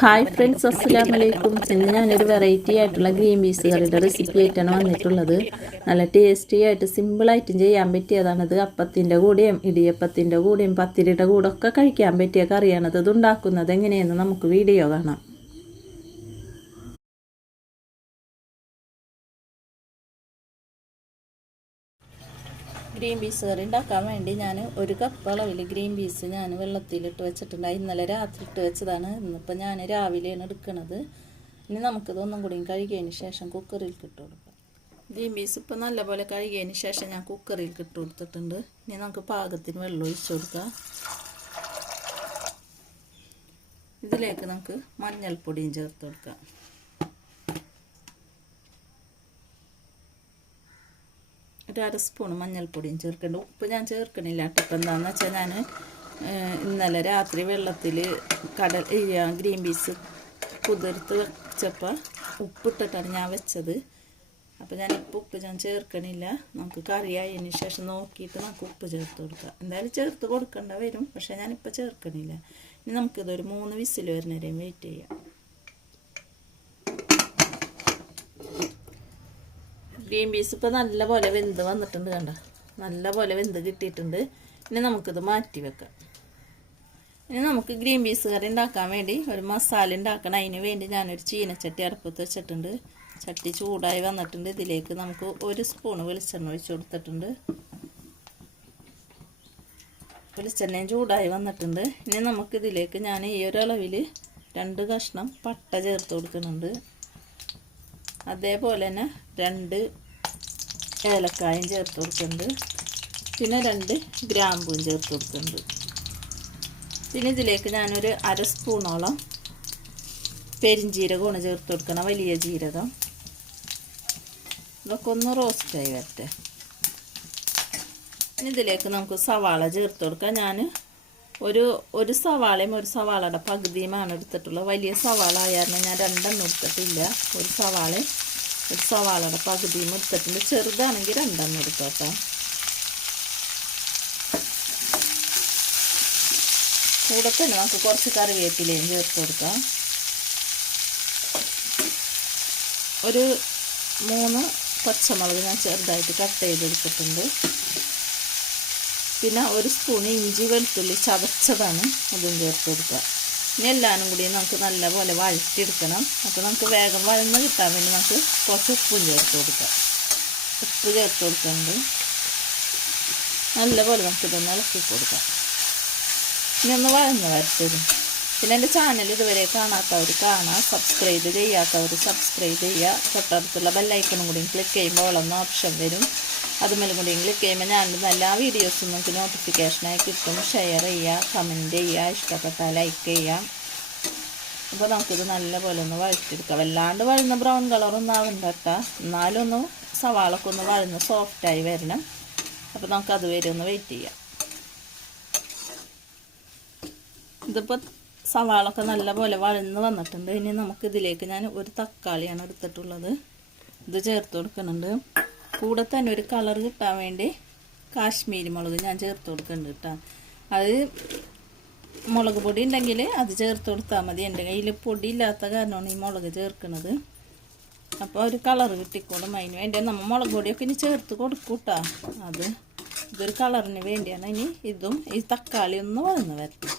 Hi friends അസ്സലാം വലൈക്കും ഇന്ന് ഞാനൊരു വെറൈറ്റി ആയിട്ടുള്ള ഗ്രീൻ പീസുകളുടെ റെസിപ്പി ആയിട്ടാണ് വന്നിട്ടുള്ളത്. നല്ല ടേസ്റ്റി ആയിട്ട് സിമ്പിളായിട്ടും ചെയ്യാൻ പറ്റിയതാണത് അപ്പത്തിന്റെ കൂടെയും ഇടിയപ്പത്തിന്റെ കൂടെയും പത്തിരിയുടെ കൂടെ ഒക്കെ കഴിക്കാൻ പറ്റിയ കറിയാണത് ഇത്. ഉണ്ടാക്കുന്നത് എങ്ങനെയെന്ന് നമുക്ക് വീഡിയോ കാണാം. ഗ്രീൻ പീസ് കറി ഉണ്ടാക്കാൻ വേണ്ടി ഞാൻ ഒരു കപ്പ് അളവിൽ ഗ്രീൻ പീസ് ഞാൻ വെള്ളത്തിലിട്ട് വെച്ചിട്ടുണ്ട്. ഇന്നലെ രാത്രി ഇട്ട് വെച്ചതാണ്. ഇന്നിപ്പോൾ ഞാൻ രാവിലെയാണ് എടുക്കുന്നത് ഇനി നമുക്കിതൊന്നും കൂടി കഴുകിയതിന് ശേഷം കുക്കറിൽ ഇട്ട് കൊടുക്കാം. ഗ്രീൻ പീസ് ഇപ്പോൾ നല്ലപോലെ കഴുകിയതിന് ശേഷം ഞാൻ കുക്കറിൽ ഇട്ട് കൊടുത്തിട്ടുണ്ട്. ഇനി നമുക്ക് പാകത്തിന് വെള്ളം ഒഴിച്ചു കൊടുക്കാം. ഇതിലേക്ക് നമുക്ക് മഞ്ഞൾപ്പൊടിയും ചേർത്ത് കൊടുക്കാം. ഒരു അര സ്പൂൺ മഞ്ഞൾപ്പൊടിയും ചേർക്കുന്നുണ്ട് ഉപ്പ് ഞാൻ ചേർക്കണില്ല കേട്ടോ. ഇപ്പം എന്താണെന്ന് വെച്ചാൽ ഞാൻ ഇന്നലെ രാത്രി വെള്ളത്തിൽ കടൽ ഗ്രീൻ പീസ് കുതിർത്ത് വെച്ചപ്പോൾ ഉപ്പിട്ടിട്ടാണ് ഞാൻ വെച്ചത്. അപ്പോൾ ഞാൻ ഇപ്പോൾ ഉപ്പ് ഞാൻ ചേർക്കണില്ല. നമുക്ക് കറിയായതിന് ശേഷം നോക്കിയിട്ട് നമുക്ക് ഉപ്പ് ചേർത്ത് കൊടുക്കാം. എന്തായാലും ചേർത്ത് കൊടുക്കേണ്ട വരും പക്ഷേ ഞാനിപ്പോൾ ചേർക്കണില്ല. ഇനി നമുക്കിതൊരു മൂന്ന് വിസിൽ വരുന്നവരെയും വെയിറ്റ് ചെയ്യാം. ഗ്രീൻ പീസ് ഇപ്പോൾ നല്ല പോലെ വെന്ത് വന്നിട്ടുണ്ട് കണ്ട? നല്ല പോലെ വെന്ത് കിട്ടിയിട്ടുണ്ട്. ഇനി നമുക്കിത് മാറ്റി വെക്കാം. ഇനി നമുക്ക് ഗ്രീൻ പീസ് കറി ഉണ്ടാക്കാൻ വേണ്ടി ഒരു മസാല ഉണ്ടാക്കണം. അതിന് വേണ്ടി ഞാനൊരു ചീനച്ചട്ടി അടുപ്പത്ത് വെച്ചിട്ടുണ്ട്. ചട്ടി ചൂടായി വന്നിട്ടുണ്ട്. ഇതിലേക്ക് നമുക്ക് ഒരു സ്പൂണ് വെളിച്ചെണ്ണ ഒഴിച്ച് കൊടുത്തിട്ടുണ്ട്. വെളിച്ചെണ്ണയും ചൂടായി വന്നിട്ടുണ്ട്. ഇനി നമുക്കിതിലേക്ക് ഞാൻ ഈ ഒരു അളവിൽ രണ്ട് കഷ്ണം പട്ട ചേർത്ത് കൊടുക്കുന്നുണ്ട്. അതേപോലെ തന്നെ രണ്ട് ഏലക്കായും ചേർത്ത് കൊടുക്കുന്നുണ്ട്. പിന്നെ രണ്ട് ഗ്രാമ്പൂവും ചേർത്ത് കൊടുക്കുന്നുണ്ട്. പിന്നെ ഇതിലേക്ക് ഞാനൊരു അര സ്പൂണോളം പെരിഞ്ജീരകമാണ് ചേർത്ത് കൊടുക്കണം വലിയ ജീരകം. ഇതൊക്കെ ഒന്ന് റോസ്റ്റായി വരട്ടെ. ഇതിലേക്ക് നമുക്ക് സവാള ചേർത്ത് കൊടുക്കാം. ഞാൻ ഒരു ഒരു സവാളയും ഒരു സവാളയുടെ പകുതിയുമാണ് എടുത്തിട്ടുള്ളത്. വലിയ സവാള ആയിരുന്നു ഞാൻ രണ്ടെണ്ണം എടുത്തിട്ടില്ല. ഒരു സവാളയും ഒരു സവാളയുടെ പകുതിയും എടുത്തിട്ടുണ്ട്. ചെറുതാണെങ്കിൽ രണ്ടെണ്ണം എടുത്തോട്ടെ കൂടെ തന്നെ നമുക്ക് കുറച്ച് കറിവേപ്പിലയും ചേർത്ത് കൊടുക്കാം. ഒരു മൂന്ന് പച്ചമുളക് ഞാൻ ചെറുതായിട്ട് കട്ട് ചെയ്തെടുത്തിട്ടുണ്ട്. പിന്നെ ഒരു സ്പൂൺ ഇഞ്ചി വെളുത്തുള്ളി ചതച്ചതാണ് അതും ചേർത്ത് കൊടുക്കുക. ഇനി എല്ലാവരും കൂടി നമുക്ക് നല്ലപോലെ വഴറ്റിയെടുക്കണം. അപ്പോൾ നമുക്ക് വേഗം വഴന്ന് കിട്ടാൻ വേണ്ടി നമുക്ക് കുറച്ച് ഉപ്പും ചേർത്ത് കൊടുക്കാം. ഉപ്പ് ചേർത്ത് കൊടുക്കുന്നുണ്ട്. നല്ലപോലെ നമുക്കിതൊന്ന് ഇളക്കി കൊടുക്കാം. ഇനി ഒന്ന് വഴന്ന് വരട്ടരും പിന്നെ എന്റെ ചാനൽ ഇതുവരെ കാണാത്തവർ കാണാം സബ്സ്ക്രൈബ് ചെയ്യാത്തവർ സബ്സ്ക്രൈബ് ചെയ്യുക തൊട്ടടുത്തുള്ള ബെല്ലൈക്കണും കൂടി ക്ലിക്ക് ചെയ്യുമ്പോൾ വളർന്ന ഓപ്ഷൻ വരും. അതുമല്ല കൂടി ക്ലിക്ക് ചെയ്യുമ്പോൾ ഞാനിടുന്ന എല്ലാ വീഡിയോസും നിങ്ങൾക്ക് നോട്ടിഫിക്കേഷനായി കിട്ടും. ഷെയർ ചെയ്യുക കമന്റ് ചെയ്യുക ഇഷ്ടപ്പെട്ടാൽ ലൈക്ക് ചെയ്യാം. അപ്പോൾ നമുക്കിത് നല്ലപോലെ ഒന്ന് വഴറ്റെടുക്കാം വല്ലാണ്ട് വഴുന്ന ബ്രൗൺ കളറൊന്നും ആവണ്ട കേട്ടോ എന്നാലും ഒന്ന് സവാളൊക്കെ ഒന്ന് വഴുന്ന് സോഫ്റ്റായി വരണം. അപ്പോൾ നമുക്ക് അതുവരെ ഒന്ന് വെയിറ്റ് ചെയ്യാം. ഇതിപ്പോൾ സവാളൊക്കെ നല്ലപോലെ വഴന്ന് വന്നിട്ടുണ്ട്. ഇനി നമുക്ക് ഇതിലേക്ക് ഞാൻ ഒരു തക്കാളിയാണ് എടുത്തിട്ടുള്ളത്. ഇത് ചേർത്ത് കൊടുക്കുന്നുണ്ട്. കൂടെ തന്നെ ഒരു കളർ കിട്ടാൻ വേണ്ടി കാശ്മീരി മുളക് ഞാൻ ചേർത്ത് കൊടുക്കുന്നുണ്ട് കേട്ടോ. അത് മുളക് പൊടി ഉണ്ടെങ്കിൽ അത് ചേർത്ത് കൊടുത്താൽ മതി. എന്റെ കയ്യിൽ പൊടി ഇല്ലാത്ത കാരണമാണ് ഈ മുളക് ചേർക്കുന്നത്. അപ്പോൾ ഒരു കളർ കിട്ടിക്കോളും. അതിന് വേണ്ടി നമ്മൾ മുളക് പൊടിയൊക്കെ ഇനി ചേർത്ത് കൊടുക്കൂട്ടാ അത് ഇതൊരു കളറിന് വേണ്ടിയാണ് ഇനി ഇതും ഈ തക്കാളി ഒന്ന് വഴന്ന് വരട്ടെ.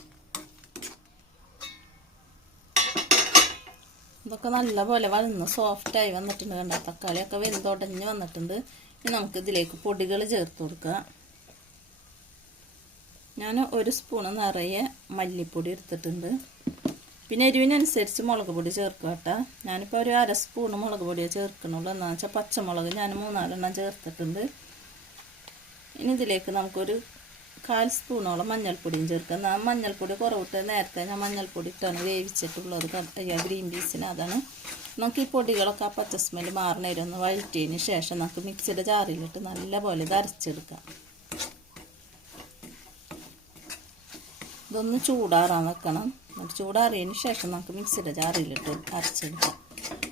ഇതൊക്കെ നല്ലപോലെ വഴന്ന് സോഫ്റ്റായി വന്നിട്ടുണ്ട് കണ്ട? തക്കാളിയൊക്കെ വെന്തുടഞ്ഞ് വന്നിട്ടുണ്ട്. ഇനി നമുക്ക് ഇതിലേക്ക് പൊടികൾ ചേർത്ത് കൊടുക്കാം. ഞാൻ ഒരു സ്പൂണ് നിറയെ മല്ലിപ്പൊടി എടുത്തിട്ടുണ്ട്. പിന്നെ എരിവിനനുസരിച്ച് മുളക് പൊടി ചേർക്കുക കേട്ടോ. ഞാനിപ്പോൾ ഒരു അര സ്പൂണ് മുളക് പൊടിയെ ചേർക്കണുള്ളൂ. എന്താണെന്ന് വെച്ചാൽ പച്ചമുളക് ഞാൻ മൂന്നാലെണ്ണം ചേർത്തിട്ടുണ്ട്. ഇനി ഇതിലേക്ക് നമുക്കൊരു കാൽ സ്പൂണോളം മഞ്ഞൾപ്പൊടിയും ചേർക്കാം മഞ്ഞൾപ്പൊടി കുറവിട്ട് നേരത്തെ ഞാൻ മഞ്ഞൾപ്പൊടി ഇട്ടാണ് വേവിച്ചിട്ടുള്ളത്. ഗ്രീൻ പീസിന് അതാണ്. നമുക്ക് ഈ പൊടികളൊക്കെ ആ പച്ച സ്മെൽ മാറുന്നേരം ഒന്ന് വഴറ്റിയതിന് ശേഷം നമുക്ക് മിക്സിയുടെ ജാറിലിട്ട് നല്ലപോലെ ഇത് അരച്ചെടുക്കാം. ഇതൊന്ന് ചൂടാറാൻ വെക്കണം. എന്നിട്ട് ചൂടാറിയതിന് ശേഷം നമുക്ക് മിക്സിയുടെ ജാറിലിട്ട് അരച്ചെടുക്കാം.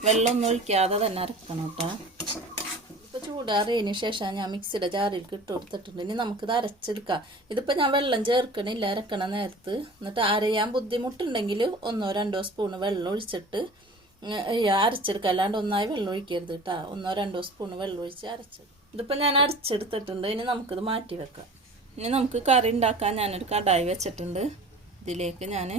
വെള്ളമൊന്നും ഒഴിക്കാതെ തന്നെ അരക്കണം കേട്ടോ. ചൂടാറിയതിന് ശേഷം ഞാൻ മിക്സിയുടെ ജാറിലേക്ക് ഇട്ട് കൊടുത്തിട്ടുണ്ട്. ഇനി നമുക്കിത് അരച്ചെടുക്കാം. ഇതിപ്പോൾ ഞാൻ വെള്ളം ചേർക്കണില്ല അരക്കണ നേരത്ത്. എന്നിട്ട് അരയാൻ ബുദ്ധിമുട്ടുണ്ടെങ്കിൽ ഒന്നോ രണ്ടോ സ്പൂണ് വെള്ളം ഒഴിച്ചിട്ട് അരച്ചെടുക്കാം. അല്ലാണ്ട് ഒന്നായി വെള്ളം ഒഴിക്കരുത് കേട്ടോ ഒന്നോ രണ്ടോ സ്പൂണ് വെള്ളം ഒഴിച്ച് അരച്ചെടുക്കും ഇതിപ്പോൾ ഞാൻ അരച്ചെടുത്തിട്ടുണ്ട്. ഇനി നമുക്കിത് മാറ്റി വെക്കാം. ഇനി നമുക്ക് കറി ഉണ്ടാക്കാൻ ഞാനൊരു കടായി വെച്ചിട്ടുണ്ട്. ഇതിലേക്ക് ഞാൻ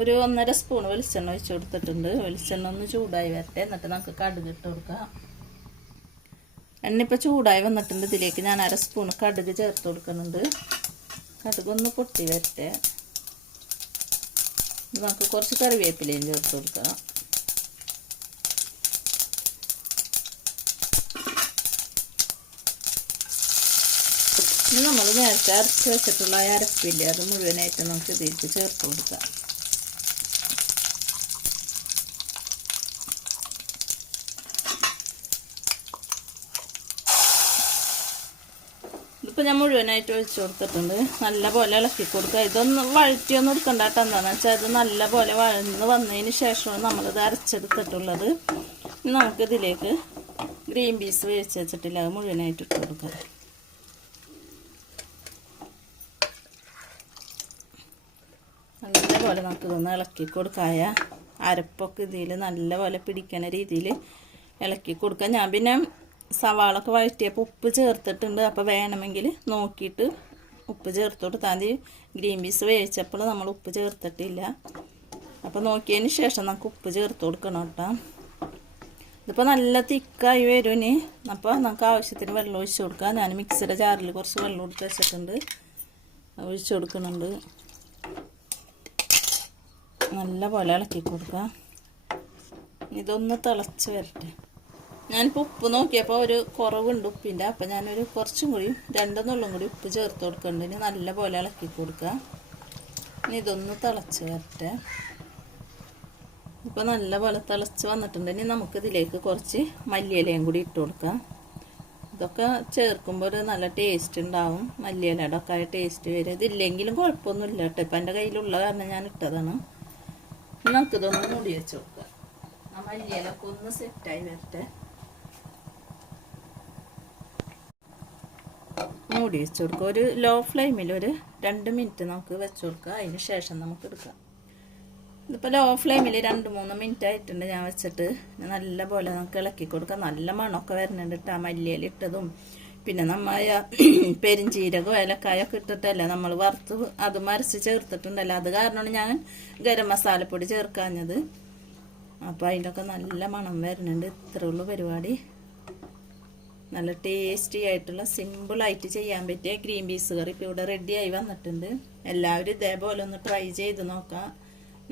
ഒരു ഒന്നര സ്പൂൺ വെളിച്ചെണ്ണ ഒഴിച്ചു കൊടുത്തിട്ടുണ്ട്. വെളിച്ചെണ്ണ ഒന്ന് ചൂടായി വരട്ടെ. എന്നിട്ട് നമുക്ക് കടുക് ഇട്ട് കൊടുക്കാം. എണ്ണ ഇപ്പോൾ ചൂടായി വന്നിട്ടുണ്ട്. ഇതിലേക്ക് ഞാൻ അര സ്പൂൺ കടുക് ചേർത്ത് കൊടുക്കുന്നുണ്ട്. കടുക് ഒന്ന് പൊട്ടി വരട്ടെ. നമുക്ക് കുറച്ച് കറിവേപ്പിലയും ചേർത്ത് കൊടുക്കാം. നമ്മൾ നേരത്തെ അരച്ച് വെച്ചിട്ടുള്ള അരപ്പില്ലേ അത് മുഴുവനായിട്ട് നമുക്ക് ഇതിലേക്ക് ചേർത്ത് കൊടുക്കാം. ഇതിപ്പോൾ ഞാൻ മുഴുവനായിട്ട് ഒഴിച്ചു കൊടുത്തിട്ടുണ്ട്. നല്ല പോലെ ഇളക്കി കൊടുക്കുക. ഇതൊന്ന് വഴറ്റിയൊന്നും എടുക്കണ്ട കേട്ടോ. എന്താണെന്ന് വെച്ചാൽ ഇത് നല്ല പോലെ വഴന്ന് വന്നതിന് ശേഷമാണ് നമ്മളിത് അരച്ചെടുത്തിട്ടുള്ളത്. നമുക്കിതിലേക്ക് ഗ്രീൻ പീസ് വേവിച്ച് വെച്ചിട്ടില്ല. അത് മുഴുവനായിട്ട് ഇട്ട് കൊടുക്കുക നല്ലപോലെ നമുക്കിതൊന്ന് ഇളക്കി കൊടുക്കായ അരപ്പൊക്കെ ഇതിൽ നല്ലപോലെ പിടിക്കണ രീതിയിൽ ഇളക്കി കൊടുക്കുക ഞാൻ പിന്നെ സവാളൊക്കെ വഴറ്റിയപ്പോൾ ഉപ്പ് ചേർത്തിട്ടുണ്ട്. അപ്പോൾ വേണമെങ്കിൽ നോക്കിയിട്ട് ഉപ്പ് ചേർത്ത് കൊടുത്താൽ ഗ്രീൻ പീസ് വേവിച്ചപ്പോൾ നമ്മൾ ഉപ്പ് ചേർത്തിട്ടില്ല. അപ്പോൾ നോക്കിയതിന് ശേഷം നമുക്ക് ഉപ്പ് ചേർത്ത് കൊടുക്കണം കേട്ടോ. ഇതിപ്പോൾ നല്ല തിക്കായി വരും ഇനി. അപ്പോൾ നമുക്ക് ആവശ്യത്തിന് വെള്ളം ഒഴിച്ചു കൊടുക്കാം. ഞാൻ മിക്സിയുടെ ജാറിൽ കുറച്ച് വെള്ളം കൊടുത്ത് വെച്ചിട്ടുണ്ട്. ഒഴിച്ച് കൊടുക്കുന്നുണ്ട്. നല്ല പോലെ ഇളക്കി കൊടുക്കാം. ഇതൊന്ന് തിളച്ച് വരട്ടെ. ഞാനിപ്പോൾ ഉപ്പ് നോക്കിയപ്പോൾ ഒരു കുറവുണ്ട് ഉപ്പിന്റെ അപ്പോൾ ഞാനൊരു കുറച്ചും കൂടി രണ്ടെന്നുള്ളും കൂടി ഉപ്പ് ചേർത്ത് കൊടുക്കുന്നുണ്ട്. ഇനി നല്ല പോലെ ഇളക്കി കൊടുക്കുക. ഇനി ഇതൊന്ന് തിളച്ച് വരട്ടെ. ഇപ്പോൾ നല്ല പോലെ തിളച്ച് വന്നിട്ടുണ്ട്. ഇനി നമുക്കിതിലേക്ക് കുറച്ച് മല്ലിയിലയും കൂടി ഇട്ട് കൊടുക്കാം ഇതൊക്കെ ചേർക്കുമ്പോൾ ഒരു നല്ല ടേസ്റ്റ് ഉണ്ടാവും. മല്ലിയിലയുടെ ഒക്കെ ടേസ്റ്റ് വരും. ഇതില്ലെങ്കിലും കുഴപ്പമൊന്നുമില്ല കേട്ടോ. ഇപ്പം എന്റെ കയ്യിലുള്ള കാരണം ഞാൻ ഇട്ടതാണ്. നമുക്കിതൊന്ന് മുടി വെച്ച് കൊടുക്കാം ആ മല്ലിയിലൊക്കെ ഒന്ന് സെറ്റായി വരട്ടെ. മൂടി വെച്ച് കൊടുക്കുക. ഒരു ലോ ഫ്ലെയിമിൽ ഒരു രണ്ട് മിനിറ്റ് നമുക്ക് വെച്ച് കൊടുക്കുക. അതിന് ശേഷം നമുക്ക് എടുക്കാം ഇതിപ്പോൾ ലോ ഫ്ലെയിമിൽ രണ്ട് മൂന്ന് മിനിറ്റ് ആയിട്ടുണ്ട് ഞാൻ വെച്ചിട്ട്. നല്ല പോലെ നമുക്ക് ഇളക്കി കൊടുക്കാം. നല്ല മണമൊക്കെ വരുന്നുണ്ട് കേട്ടോ മല്ലിയില ഇട്ടതും. പിന്നെ നമ്മ പെരിഞ്ചീരകവും ഏലക്കായൊക്കെ ഇട്ടിട്ടല്ലേ നമ്മൾ വറുത്ത് അത് മരച്ച് ചേർത്തിട്ടുണ്ടല്ലോ. അത് കാരണമാണ് ഞാൻ ഗരം മസാലപ്പൊടി ചേർക്കാഞ്ഞത്. അപ്പോൾ അതിന്റെയൊക്കെ നല്ല മണം വരുന്നുണ്ട്. ഇത്രേ ഉള്ളൂ പരിപാടി. നല്ല ടേസ്റ്റി ആയിട്ടുള്ള സിമ്പിളായിട്ട് ചെയ്യാൻ പറ്റിയ ഗ്രീൻ പീസ് കറി ഇപ്പോൾ ഇവിടെ റെഡിയായി വന്നിട്ടുണ്ട്. എല്ലാവരും ഇതേപോലെ ഒന്ന് ട്രൈ ചെയ്ത് നോക്കാം.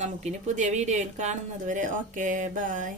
നമുക്കിനി പുതിയ വീഡിയോയിൽ കാണുന്നത് വരെ. Okay bye